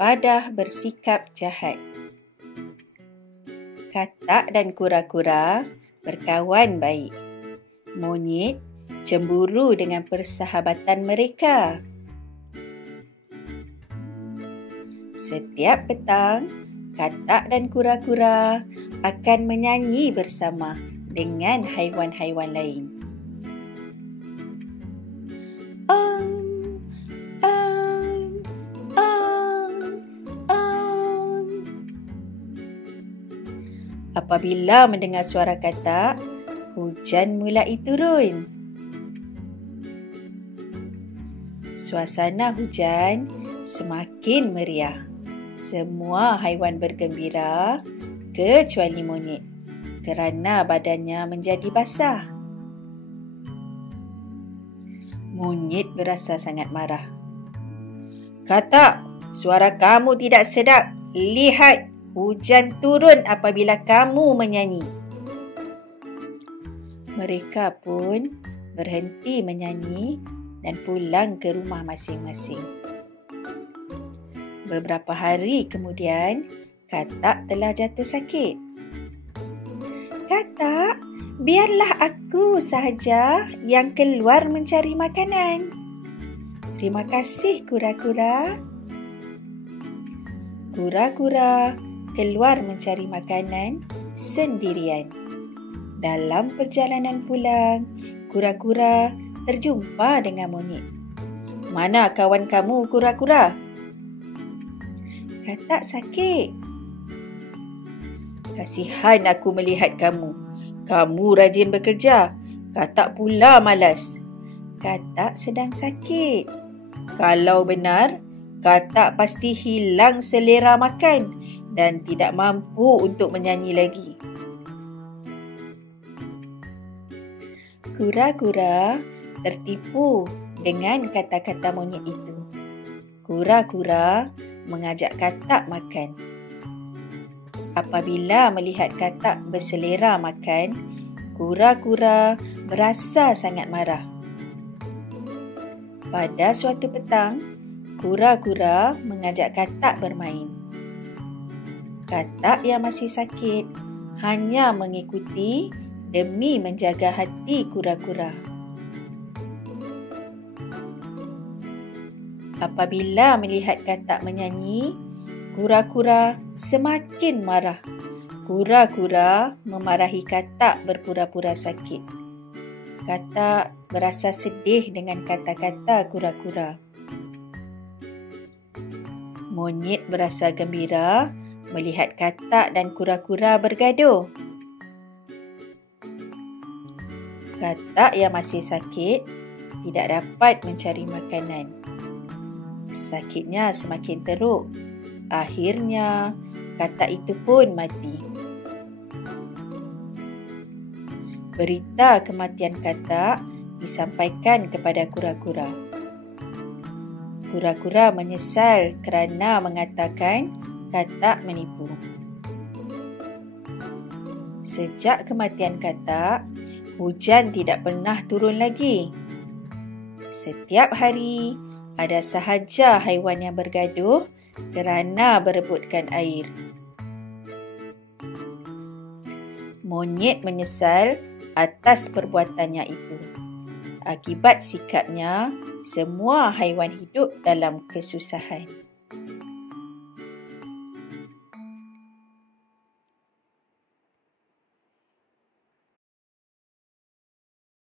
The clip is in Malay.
Padah bersikap jahat. Katak dan kura-kura berkawan baik. Monyet cemburu dengan persahabatan mereka. Setiap petang, katak dan kura-kura akan menyanyi bersama dengan haiwan-haiwan lain. Apabila mendengar suara katak, hujan mulai turun. Suasana hujan semakin meriah. Semua haiwan bergembira kecuali monyet kerana badannya menjadi basah. Monyet berasa sangat marah. "Katak, suara kamu tidak sedap. Lihat, hujan turun apabila kamu menyanyi." Mereka pun berhenti menyanyi dan pulang ke rumah masing-masing. Beberapa hari kemudian, katak telah jatuh sakit. "Katak, biarlah aku sahaja yang keluar mencari makanan." "Terima kasih, kura-kura." Kura-kura keluar mencari makanan sendirian. Dalam perjalanan pulang, kura-kura terjumpa dengan monyet. "Mana kawan kamu, kura-kura?" "Katak sakit." "Kasihan aku melihat kamu. Kamu rajin bekerja. Katak pula malas." "Katak sedang sakit." "Kalau benar, katak pasti hilang selera makan dan tidak mampu untuk menyanyi lagi." Kura-kura tertipu dengan kata-kata monyet itu. Kura-kura mengajak katak makan. Apabila melihat katak berselera makan, kura-kura berasa sangat marah. Pada suatu petang, kura-kura mengajak katak bermain. Katak yang masih sakit hanya mengikuti demi menjaga hati kura-kura. Apabila melihat katak menyanyi, kura-kura semakin marah. Kura-kura memarahi katak berpura-pura sakit. Katak berasa sedih dengan kata-kata kura-kura. Monyet berasa gembira melihat katak dan kura-kura bergaduh. Katak yang masih sakit tidak dapat mencari makanan. Sakitnya semakin teruk. Akhirnya, katak itu pun mati. Berita kematian katak disampaikan kepada kura-kura. Kura-kura menyesal kerana mengatakan katak menipu. Sejak kematian katak, hujan tidak pernah turun lagi. Setiap hari, ada sahaja haiwan yang bergaduh kerana berebutkan air. Monyet menyesal atas perbuatannya itu. Akibat sikapnya, semua haiwan hidup dalam kesusahan.